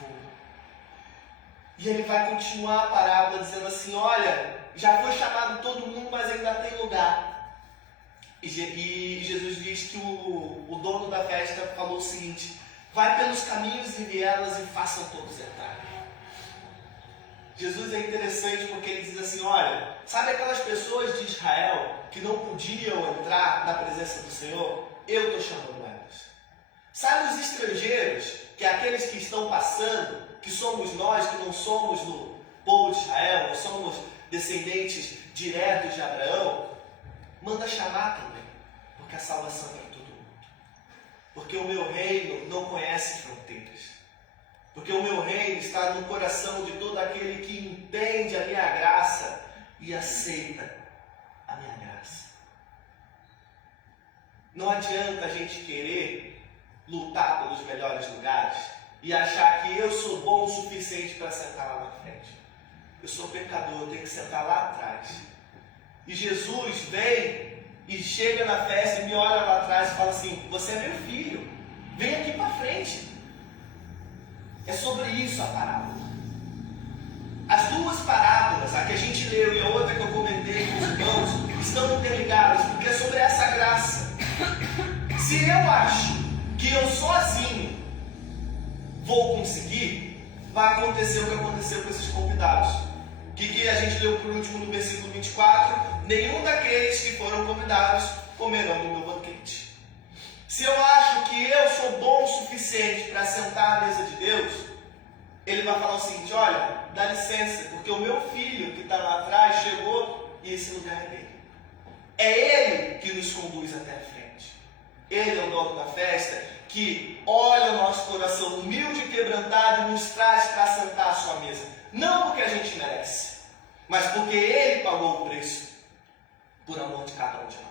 E Ele vai continuar a parábola dizendo assim, olha, já foi chamado todo mundo, mas ainda tem lugar. E Jesus diz que o dono da festa falou o seguinte, vai pelos caminhos e vielas e façam todos entrarem. Jesus é interessante porque ele diz assim, olha, sabe aquelas pessoas de Israel que não podiam entrar na presença do Senhor? Eu estou chamando elas. Sabe os estrangeiros, que é aqueles que estão passando, que somos nós, que não somos do povo de Israel, não somos descendentes diretos de Abraão? Manda chamar também, porque a salvação é para todo mundo. Porque o meu reino não conhece fronteiras. Porque o meu reino está no coração de todo aquele que entende a minha graça e aceita a minha graça. Não adianta a gente querer lutar pelos melhores lugares e achar que eu sou bom o suficiente para sentar lá na frente. Eu sou pecador, eu tenho que sentar lá atrás. E Jesus vem e chega na festa e me olha lá atrás e fala assim, você é meu filho, vem aqui para frente. É sobre isso a parábola. As duas parábolas, a que a gente leu e a outra que eu comentei com os irmãos, estão interligadas, porque é sobre essa graça. Se eu acho que eu sozinho vou conseguir, vai acontecer o que aconteceu com esses convidados. Que a gente leu por último no versículo 24, nenhum daqueles que foram convidados comerão no meu banquete. Se eu acho que eu sou bom o suficiente para sentar à mesa de Deus, Ele vai falar o seguinte, olha, dá licença, porque o meu filho que está lá atrás chegou e esse lugar é dele. É Ele que nos conduz até a frente. Ele é o dono da festa que olha o nosso coração humilde e quebrantado e nos traz para sentar à sua mesa. Não porque a gente merece, mas porque Ele pagou o preço por amor de cada um de nós.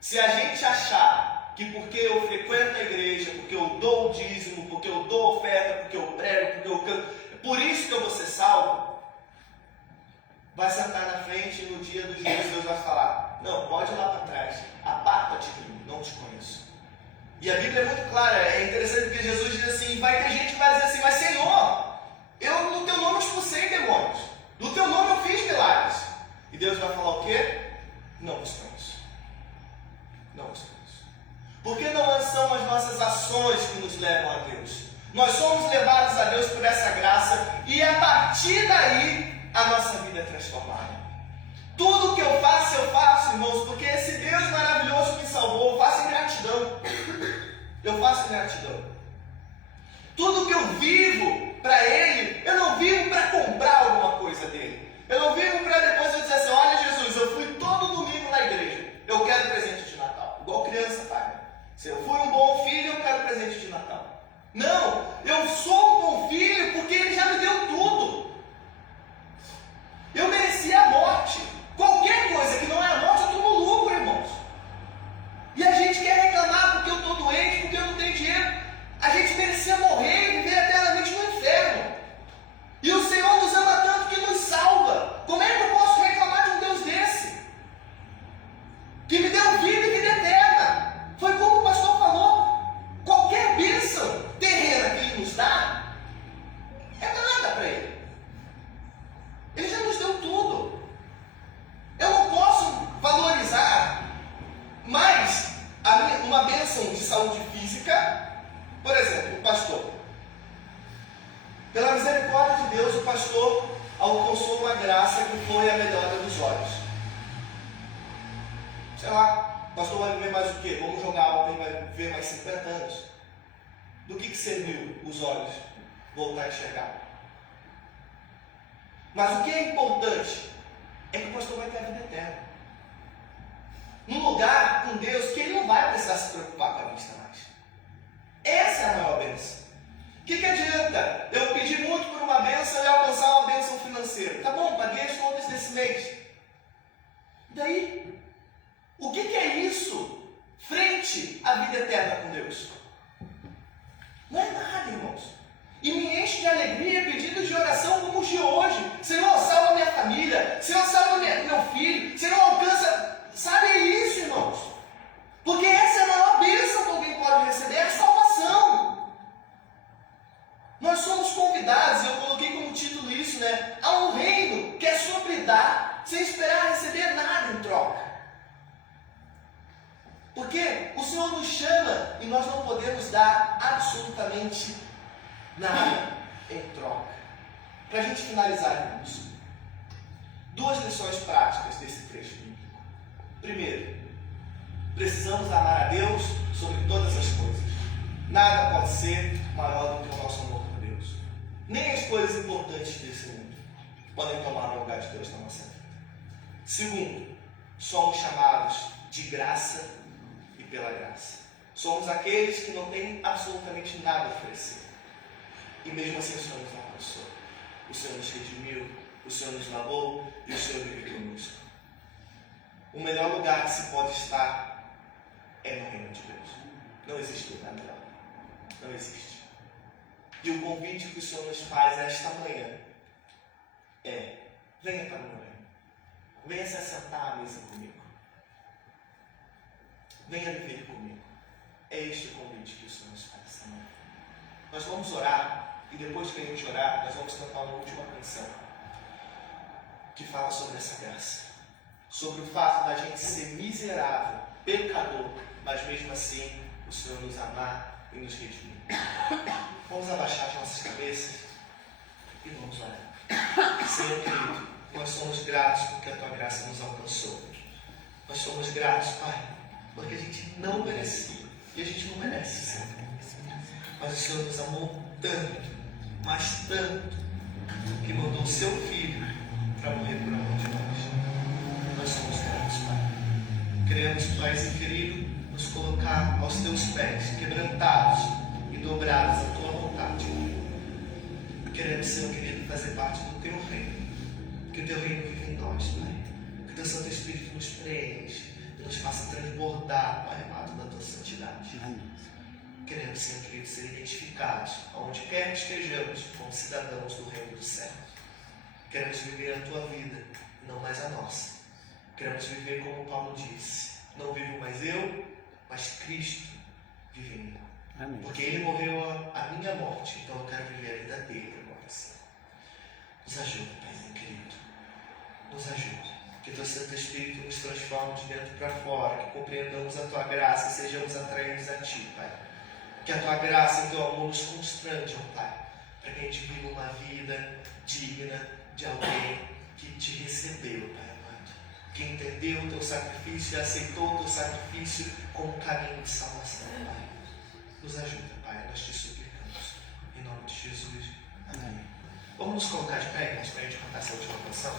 Se a gente achar que porque eu frequento a igreja, porque eu dou o dízimo, porque eu dou oferta, porque eu prego, porque eu canto, é por isso que eu vou ser salvo, vai sentar na frente e no dia do juízo Deus vai falar, não, pode ir lá para trás, aparta-te de mim, não te conheço. E a Bíblia é muito clara, é interessante porque Jesus diz assim, vai ter gente que vai dizer assim, mas Senhor, eu no teu nome expulsei demônios, no teu nome eu fiz milagres. E Deus vai falar o quê? Não os conheço. Não os conheço. Porque não são as nossas ações que nos levam a Deus. Nós somos levados a Deus por essa graça e a partir daí a nossa vida é transformada. Tudo que eu faço, irmãos, porque esse Deus maravilhoso me salvou, eu faço em gratidão. Eu faço em gratidão. Tudo que eu vivo para Ele, eu não vivo para comprar alguma coisa dele. Eu não vivo para depois eu dizer assim, olha Jesus, eu fui todo domingo na igreja, eu quero presente de Natal. Igual criança, pai. Se eu fui um bom filho, eu quero presente de Natal. Não, eu sou um bom filho porque Ele já me deu tudo. Eu mereci a morte. Qualquer coisa que não é a morte, eu estou no lucro, irmãos. E a gente quer reclamar porque eu estou doente, porque eu não tenho dinheiro. A gente merecia morrer e viver eternamente no inferno. E o Senhor nos ama tanto que nos salva. Como é que eu posso reclamar de um Deus desse? Que me deu vida e vida eterna. Foi como o pastor falou. Qualquer bênção terrena que Ele nos dá, é nada para Ele. Ele já nos deu tudo. Eu não posso valorizar mais uma bênção de saúde física. Por exemplo, o pastor. Pela misericórdia de Deus, o pastor alcançou uma graça que foi a melhora dos olhos. Sei lá, o pastor vai viver mais o quê? Vamos jogar alto, ele vai viver mais 50 anos. Do que serviu os olhos voltar a enxergar? Mas o que é importante é que o pastor vai ter a vida eterna. Num lugar com Deus que ele não vai precisar se preocupar com a vista mais. Essa é a maior bênção. que adianta eu pedir muito por uma bênção e alcançar uma bênção financeira? Tá bom, paguei as contas desse mês. E daí? O que é isso frente à vida eterna com Deus? Não é nada, irmãos. E me enche de alegria pedidos de oração como os de hoje. Senhor, salva minha família. Senhor, salva meu filho. Senhor, alcança. Sabe, é isso, irmãos. Porque essa é a maior bênção que alguém pode receber, é a salvação. Nós somos convidados, eu coloquei como título isso, né? A um reino que é sobre dar, sem esperar receber nada em troca. Porque o Senhor nos chama e nós não podemos dar absolutamente nada em troca. Para a gente finalizar, irmãos, 2 lições práticas desse trecho bíblico. Primeiro, precisamos amar a Deus sobre todas as coisas. Nada pode ser maior do que o nosso amor por Deus. Nem as coisas importantes desse mundo podem tomar o lugar de Deus na nossa vida. Segundo, somos chamados de graça e pela graça. Somos aqueles que não têm absolutamente nada a oferecer. E mesmo assim o Senhor nos alcançou. O Senhor nos redimiu, o Senhor nos lavou e o Senhor vive conosco. O melhor lugar que se pode estar é no reino de Deus. Não existe lugar melhor. Não existe. E o convite que o Senhor nos faz esta manhã é: venha para o meu reino. Venha se assentar à mesa comigo. Venha viver comigo. É este o convite que o Senhor nos faz esta manhã. Nós vamos orar. E depois que a gente orar, nós vamos cantar uma última canção que fala sobre essa graça, sobre o fato da gente ser miserável, pecador, mas mesmo assim o Senhor nos amar e nos redimir. Vamos abaixar as nossas cabeças e vamos orar. Senhor querido, nós somos gratos porque a Tua graça nos alcançou. Nós somos gratos, Pai, porque a gente não merecia e a gente não merece, Senhor. Mas o Senhor nos amou tanto, mas tanto, que mandou o Seu Filho para morrer por amor de nós. Nós somos gratos, Pai. Queremos, Paizinho querido, nos colocar aos Teus pés, quebrantados e dobrados à Tua vontade. Queremos, Senhor querido, fazer parte do Teu reino. Que o Teu reino vive em nós, Pai. Que o Teu Santo Espírito nos preenche e nos faça transbordar, Pai amado, da Tua santidade. Amém. Queremos, Senhor querido, ser identificados, aonde quer que estejamos, como cidadãos do reino do céu. Queremos viver a Tua vida, e não mais a nossa. Queremos viver como Paulo disse: não vivo mais eu, mas Cristo vive em mim. Amém. Porque Ele morreu a minha morte, então eu quero viver a vida dele agora, Senhor. Nos ajuda, Paizinho querido. Nos ajuda. Que Teu Santo Espírito nos transforme de dentro para fora, que compreendamos a Tua graça e sejamos atraídos a Ti, Pai. Que a Tua graça e o Teu amor nos constrangam, Pai, para que a gente viva uma vida digna de alguém que Te recebeu, Pai amado, que entendeu o Teu sacrifício e aceitou o Teu sacrifício como caminho de salvação, Pai. Nos ajuda, Pai, nós Te suplicamos. Em nome de Jesus. Amém. Vamos nos colocar de pé, irmãos, para a gente cantar essa última canção.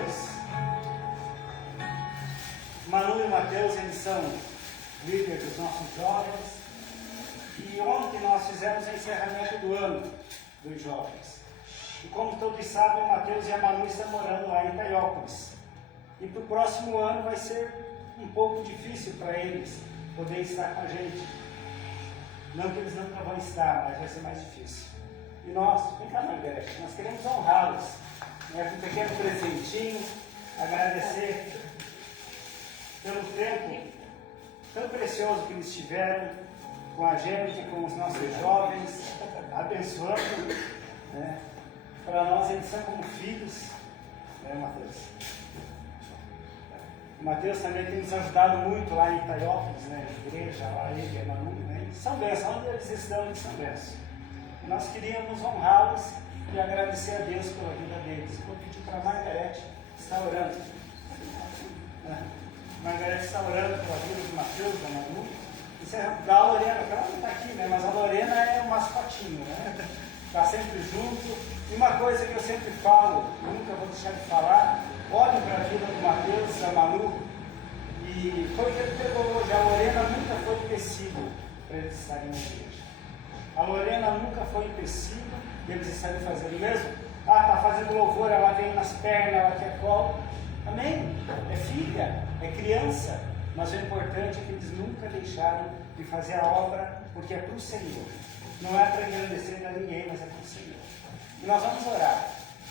Deus. Manu e Mateus, eles são líderes dos nossos jovens. E ontem nós fizemos o encerramento do ano dos jovens. E como todos sabem, o Mateus e a Manu estão morando lá em Itaiópolis. E para o próximo ano vai ser um pouco difícil para eles poderem estar com a gente. Não que eles nunca vão estar, mas vai ser mais difícil. E nós, vem cá, Margarete, nós queremos honrá-los, né, com um pequeno presentinho, agradecer pelo tempo tão precioso que eles tiveram com a gente, com os nossos jovens, abençoando, né? Para nós eles são como filhos, né, Mateus? O Mateus também tem nos ajudado muito lá em Itaiópolis, né? Na igreja, lá ele e a Manu, né? Em São Benção, onde eles estão em São Benção. Nós queríamos honrá-los e agradecer a Deus pela vida deles. Vou pedir para a Margarete estar orando. Margarete está orando pela vida do Mateus, da Manu. Da Lorena, que ela não está aqui, né? Mas a Lorena é um mascotinho, né? Está sempre junto. E uma coisa que eu sempre falo, nunca vou deixar de falar, olhem para a vida do Mateus, da Manu, e foi o que ele pegou hoje. A Lorena nunca foi empecilho para eles estarem na igreja. A Lorena nunca foi empecilho de eles estarem fazendo mesmo. Está fazendo louvor, ela vem nas pernas, ela quer colo. Amém? É filha, é criança. Mas o importante é que eles nunca deixaram de fazer a obra, porque é para o Senhor. Não é para engrandecer a ninguém, mas é para o Senhor. E nós vamos orar.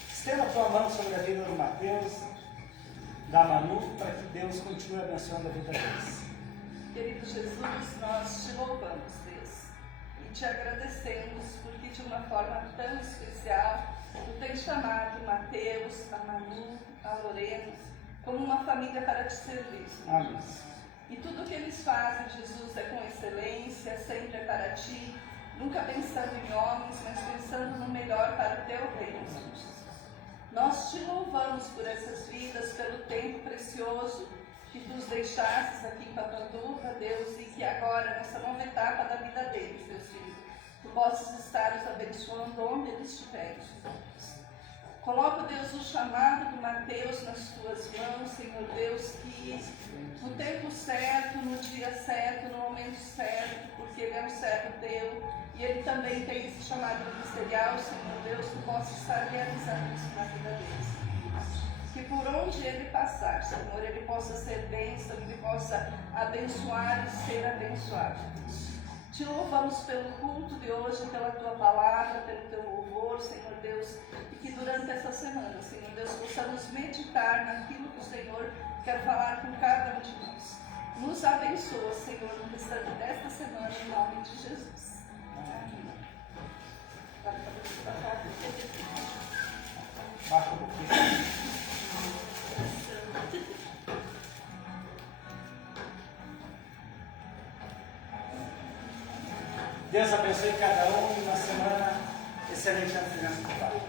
Estenda a tua mão sobre a vida do Mateus, da Manu, para que Deus continue abençoando a vida deles. Querido Jesus, nós te louvamos, Deus, e te agradecemos porque de uma forma tão especial tu tens chamado Mateus, a Manu, a Lorena, como uma família para te servir. Amém. E tudo que eles fazem, Jesus, é com excelência, sempre é para ti, nunca pensando em homens, mas pensando no melhor para o teu reino. Nós te louvamos por essas vidas, pelo tempo precioso que tu os deixastes aqui em Papanduva, Deus, e que agora, nessa nova etapa da vida deles, Deus filho, tu possas estar os abençoando onde eles estiverem. Coloca, Deus, o chamado do Mateus nas tuas mãos, Senhor Deus, que no tempo certo, no dia certo, no momento certo, porque ele é um servo teu, e ele também tem esse chamado ministerial, Senhor Deus, que possa estar realizando isso na vida deles. Que por onde ele passar, Senhor, ele possa ser bênção, ele possa abençoar e ser abençoado. Te louvamos pelo culto de hoje, pela tua palavra, pelo teu louvor, Senhor Deus, e que durante essa semana, Senhor Deus, possamos meditar naquilo que o Senhor quer falar com cada um de nós. Nos abençoa, Senhor, no restante desta semana, em nome de Jesus. Amém. Baixa um pouquinho. Deus abençoe cada um e uma semana excelente na presença do Pai.